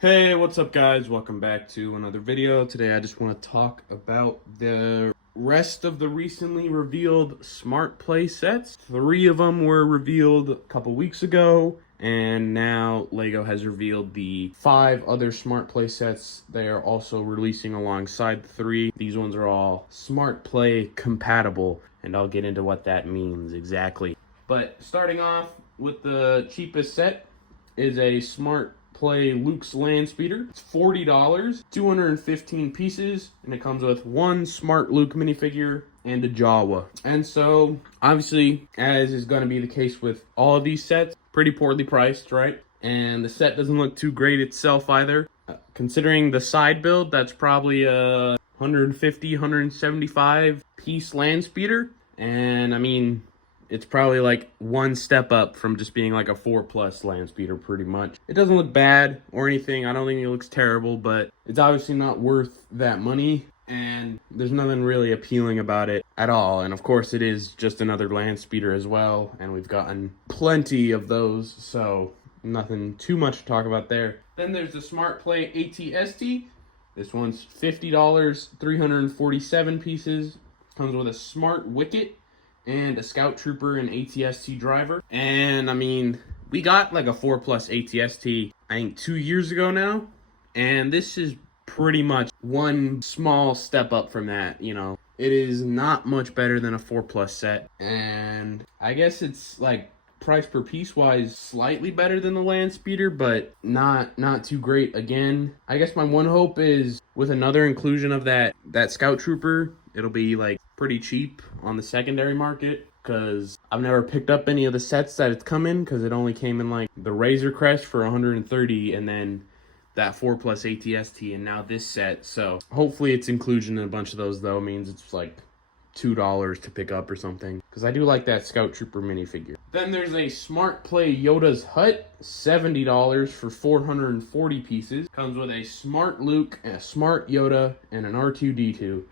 Hey, what's up guys? Welcome back to another video. Today I just want to talk about the rest of the recently revealed Smart Play sets. 3 of them were revealed a couple weeks ago, and now LEGO has revealed the 5 other Smart Play sets they are also releasing alongside the 3. These ones are all Smart Play compatible, and I'll get into what that means exactly. But starting off with the cheapest set is a Smart Play Luke's Land Speeder. It's $40, 215 pieces, and it comes with 1 Smart Luke minifigure and a Jawa. And so, obviously, as is going to be the case with all of these sets, pretty poorly priced, right? And the set doesn't look too great itself either. Considering the side build, that's probably a 150, 175 piece land speeder. And I mean, it's probably like one step up from just being like a 4+ land speeder pretty much. It doesn't look bad or anything. I don't think it looks terrible, but it's obviously not worth that money. And there's nothing really appealing about it at all. And of course it is just another land speeder as well. And we've gotten plenty of those, so nothing too much to talk about there. Then there's the Smart Play ATST. This one's $50, 347 pieces. Comes with a Smart Wicket and a Scout Trooper and ATST driver. And I mean, we got like a 4+ ATST, I think 2 years ago now. And this is pretty much one small step up from that, you know. It is not much better than a 4+ set. And I guess it's like price per piece wise slightly better than the land speeder, but not too great again. I guess my one hope is with another inclusion of that Scout Trooper, it'll be like pretty cheap on the secondary market, because I've never picked up any of the sets that it's come in, because it only came in like the Razor Crest for 130 and then that 4+ ATST and now this set. So hopefully its inclusion in a bunch of those though means it's like $2 to pick up or something, because I do like that Scout Trooper minifigure. Then there's a Smart Play Yoda's Hut, $70 for 440 pieces. Comes with a Smart Luke, and a Smart Yoda, and an R2-D2.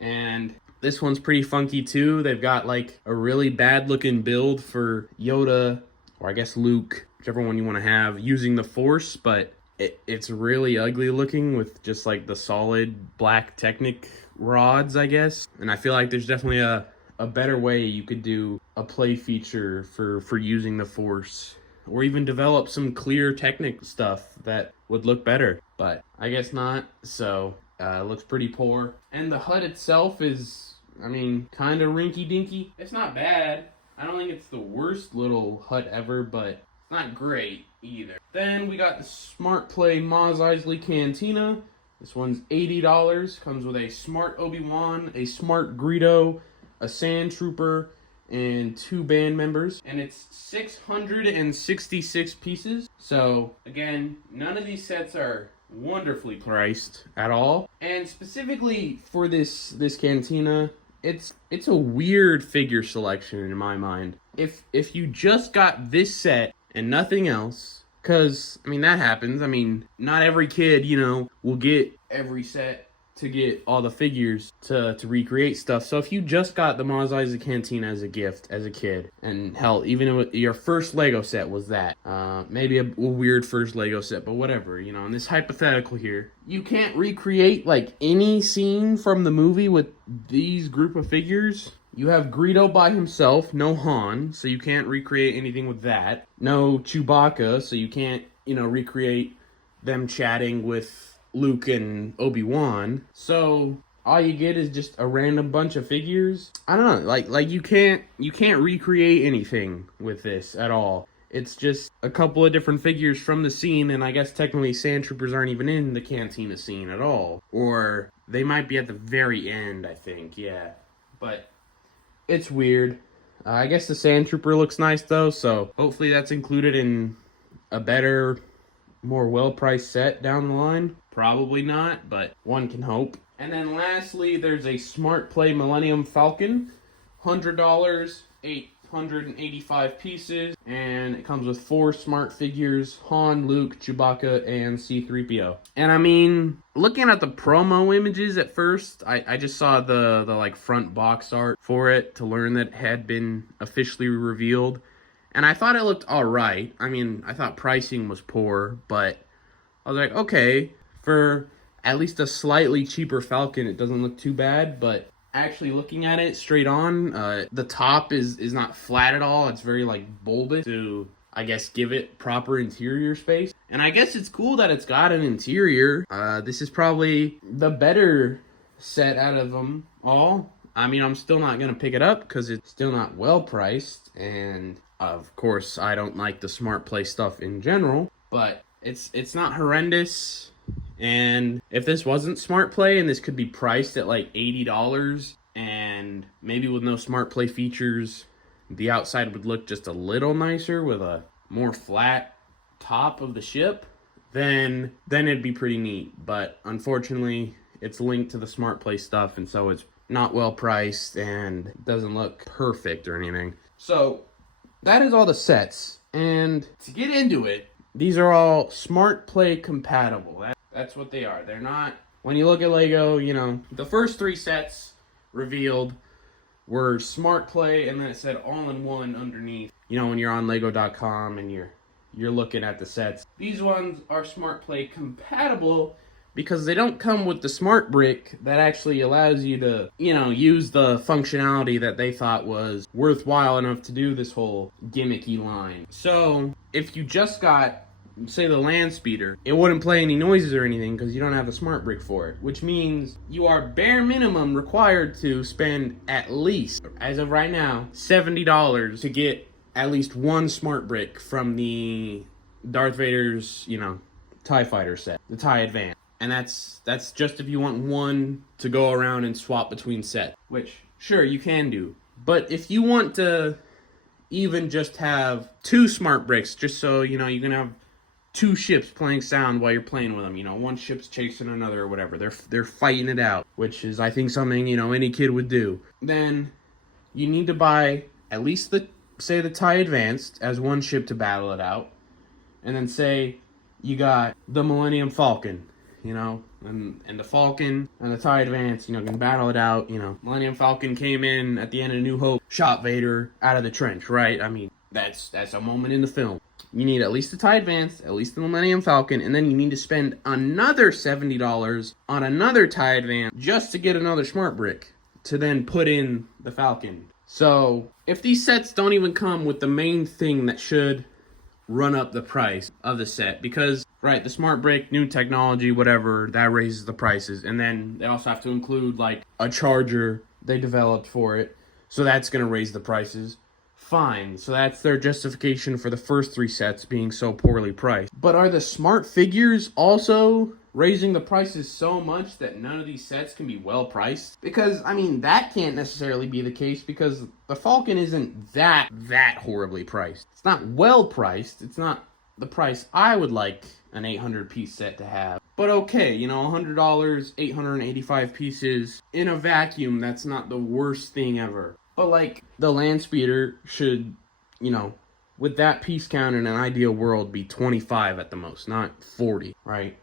And this one's pretty funky too. They've got like a really bad looking build for Yoda, or I guess Luke, whichever one you want to have, using the Force, but it's really ugly looking with just like the solid black Technic rods, I guess. And I feel like there's definitely a better way you could do a play feature for using the Force, or even develop some clear Technic stuff that would look better, but I guess not. So it looks pretty poor. And the hut itself is, I mean, kind of rinky-dinky. It's not bad. I don't think it's the worst little hut ever, but it's not great either. Then we got the Smart Play Mos Eisley Cantina. This one's $80. Comes with a Smart Obi-Wan, a Smart Greedo, a Sand Trooper, and 2 band members. And it's 666 pieces. So, again, none of these sets are wonderfully priced at all. And specifically for this Cantina, it's a weird figure selection in my mind. If you just got this set and nothing else, because I mean that happens. I mean, not every kid, you know, will get every set to get all the figures to recreate stuff. So if you just got the Mos Eisley Cantina as a gift as a kid, and hell, even if your first Lego set was that, maybe a weird first Lego set, but whatever, you know, in this hypothetical here, you can't recreate like any scene from the movie with these group of figures. You have Greedo by himself, no Han, so you can't recreate anything with that. No Chewbacca, so you can't, you know, recreate them chatting with Luke and Obi-Wan. So all you get is just a random bunch of figures. I don't know, like you can't recreate anything with this at all. It's just a couple of different figures from the scene, and I guess technically Sand Troopers aren't even in the Cantina scene at all. Or they might be at the very end, I think, yeah. But it's weird. I guess the Sand Trooper looks nice though, so hopefully that's included in a better, more well-priced set down the line. Probably not, but one can hope. And then lastly, there's a Smart Play Millennium Falcon, $100, 885 pieces, and it comes with 4 smart figures: Han, Luke, Chewbacca, and C-3PO. And I mean, looking at the promo images at first, I just saw the like front box art for it to learn that it had been officially revealed, and I thought it looked alright. I mean, I thought pricing was poor, but I was like, okay, for at least a slightly cheaper Falcon, it doesn't look too bad. But actually looking at it straight on, the top is not flat at all. It's very like bulbous to, I guess, give it proper interior space. And I guess it's cool that it's got an interior. This is probably the better set out of them all. I mean, I'm still not going to pick it up because it's still not well priced. And of course, I don't like the Smart Play stuff in general. But it's not horrendous. And if this wasn't Smart Play and this could be priced at like $80 and maybe with no Smart Play features, the outside would look just a little nicer with a more flat top of the ship, then it'd be pretty neat. But unfortunately, it's linked to the Smart Play stuff, and so it's not well priced and doesn't look perfect or anything. So that is all the sets. And to get into it, these are all Smart Play compatible. That's what they are. They're not, when you look at Lego, you know, the first 3 sets revealed were Smart Play, and then it said all-in-one underneath. You know, when you're on Lego.com and you're looking at the sets. These ones are Smart Play compatible because they don't come with the Smart Brick that actually allows you to, you know, use the functionality that they thought was worthwhile enough to do this whole gimmicky line. So, if you just got, say, the land speeder, it wouldn't play any noises or anything because you don't have a Smart Brick for it, which means you are bare minimum required to spend at least, as of right now, $70 to get at least one Smart Brick from the Darth Vader's, you know, TIE Fighter set, the TIE Advance. And that's just if you want one to go around and swap between sets, which, sure, you can do. But if you want to even just have 2 Smart Bricks, just so, you know, you can have 2 ships playing sound while you're playing with them. You know, one ship's chasing another or whatever. They're fighting it out, which is, I think, something, you know, any kid would do. Then you need to buy at least the TIE Advanced as one ship to battle it out. And then say you got the Millennium Falcon, you know, and the Falcon and the TIE Advance, you know, can battle it out. You know, Millennium Falcon came in at the end of New Hope, shot Vader out of the trench, right? I mean, that's a moment in the film. You need at least the TIE Advance, at least the Millennium Falcon, and then you need to spend another $70 on another TIE Advance just to get another Smart Brick to then put in the Falcon. So, if these sets don't even come with the main thing that should run up the price of the set, because, right, the Smart Brick, new technology, whatever, that raises the prices, and then they also have to include, like, a charger they developed for it, so that's going to raise the prices. Fine, so that's their justification for the first 3 sets being so poorly priced. But are the Smart Figures also raising the prices so much that none of these sets can be well priced? Because, I mean, that can't necessarily be the case because the Falcon isn't that horribly priced. It's not well priced. It's not the price I would like an 800-piece set to have. But okay, you know, $100, 885 pieces. In a vacuum, that's not the worst thing ever. But, like, the land speeder should, you know, with that piece count in an ideal world, be 25 at the most, not 40, right?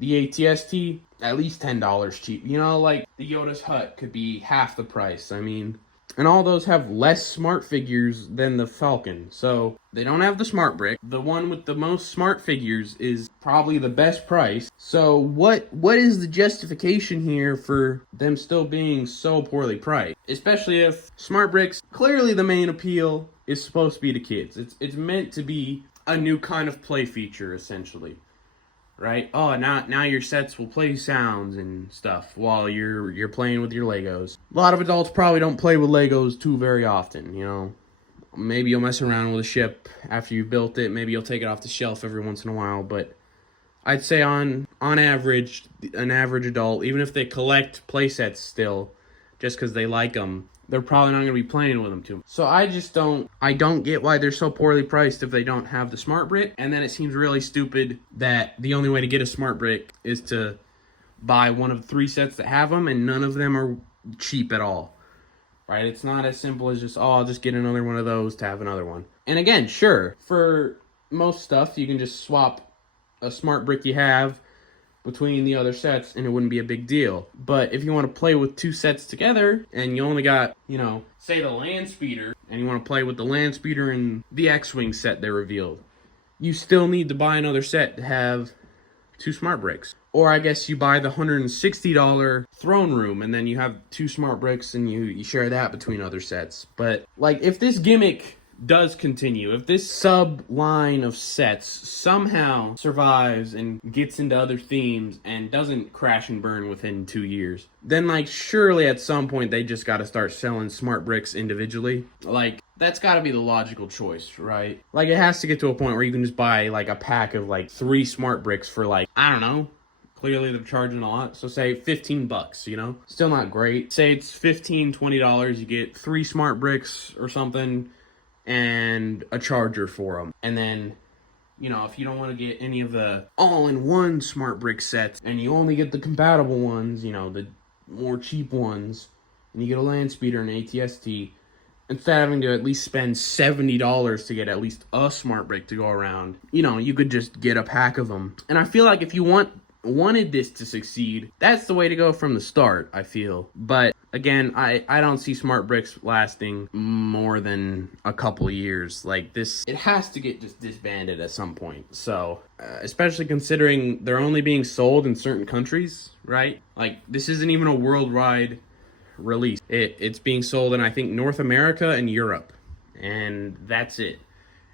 The ATST, at least $10 cheap. You know, like, the Yoda's Hut could be half the price. I mean, and all those have less Smart Figures than the Falcon. So, they don't have the Smart Brick. The one with the most Smart Figures is probably the best price. So, what is the justification here for them still being so poorly priced? Especially if Smart Bricks, clearly the main appeal is supposed to be to kids. It's meant to be a new kind of play feature, essentially. Right? Oh, now your sets will play sounds and stuff while you're playing with your Legos. A lot of adults probably don't play with Legos too very often, you know. Maybe you'll mess around with a ship after you've built it. Maybe you'll take it off the shelf every once in a while. But I'd say on average, an average adult, even if they collect play sets still, just because they like them, they're probably not going to be playing with them too much. So I don't get why they're so poorly priced if they don't have the Smart Brick. And then it seems really stupid that the only way to get a Smart Brick is to buy one of the 3 sets that have them, and none of them are cheap at all. Right? It's not as simple as just, oh, I'll just get another one of those to have another one. And again, sure, for most stuff, you can just swap a Smart Brick you have between the other sets and it wouldn't be a big deal. But if you want to play with 2 sets together and you only got, you know, say the land speeder, and you want to play with the land speeder and the X-Wing set they revealed, you still need to buy another set to have 2 smart bricks. Or I guess you buy the $160 throne room, and then you have 2 smart bricks, and you share that between other sets. But, like, if this gimmick does continue, if this sub line of sets somehow survives and gets into other themes and doesn't crash and burn within 2 years, then, like, surely at some point they just got to start selling smart bricks individually. Like, that's got to be the logical choice, right? Like, it has to get to a point where you can just buy, like, a pack of, like, 3 smart bricks for, like, I don't know. Clearly they're charging a lot. So say $15, you know? Still not great. Say it's $15, $20. You get 3 smart bricks or something and a charger for them. And then, you know, if you don't want to get any of the all-in-one smart brick sets and you only get the compatible ones, you know, the more cheap ones, and you get a land speeder and ATST, instead of having to at least spend $70 to get at least a smart brick to go around, you know, you could just get a pack of them. And I feel like if you wanted this to succeed, that's the way to go from the start, I feel. But again, I don't see smart bricks lasting more than a couple of years. Like, this, it has to get just disbanded at some point. So, especially considering they're only being sold in certain countries, right? Like, this isn't even a worldwide release. It's being sold in, I think, North America and Europe. And that's it.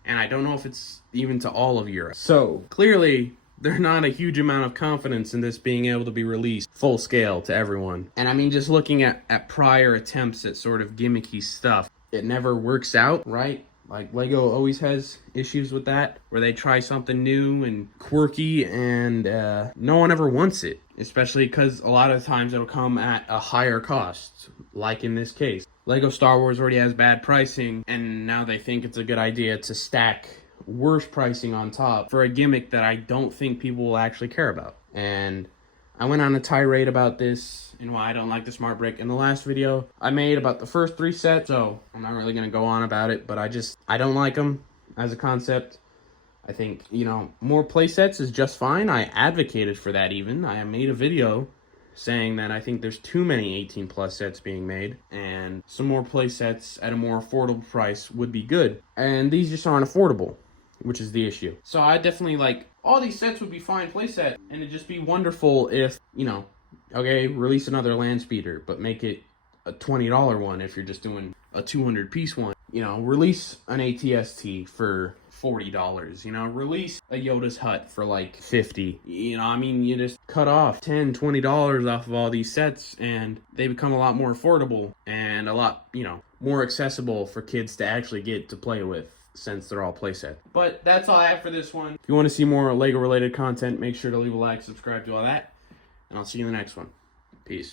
And I don't know if it's even to all of Europe. So, clearly, there's not a huge amount of confidence in this being able to be released full scale to everyone. And I mean, just looking at prior attempts at sort of gimmicky stuff, it never works out, right? Like, Lego always has issues with that, where they try something new and quirky and no one ever wants it. Especially because a lot of times it'll come at a higher cost, like in this case. Lego Star Wars already has bad pricing, and now they think it's a good idea to stack worse pricing on top for a gimmick that I don't think people will actually care about. And I went on a tirade about this and why I don't like the smart brick in the last video I made about the first 3 sets, so I'm not really going to go on about it, but I don't like them as a concept. I think, you know, more play sets is just fine. I advocated for that even. I made a video saying that I think there's too many 18 plus sets being made, and some more play sets at a more affordable price would be good. And these just aren't affordable, which is the issue. So I definitely, like, all these sets would be fine playset, and it'd just be wonderful if, you know, okay, release another land speeder, but make it a $20 one if you're just doing a 200 piece one. You know, release an ATST for $40, you know, release a Yoda's Hut for like $50. You know, I mean, you just cut off $10, $20 off of all these sets, and they become a lot more affordable and a lot, you know, more accessible for kids to actually get to play with, since they're all playset. But that's all I have for this one. If you want to see more Lego related content, make sure to leave a like, subscribe, do all that, and I'll see you in the next one. Peace.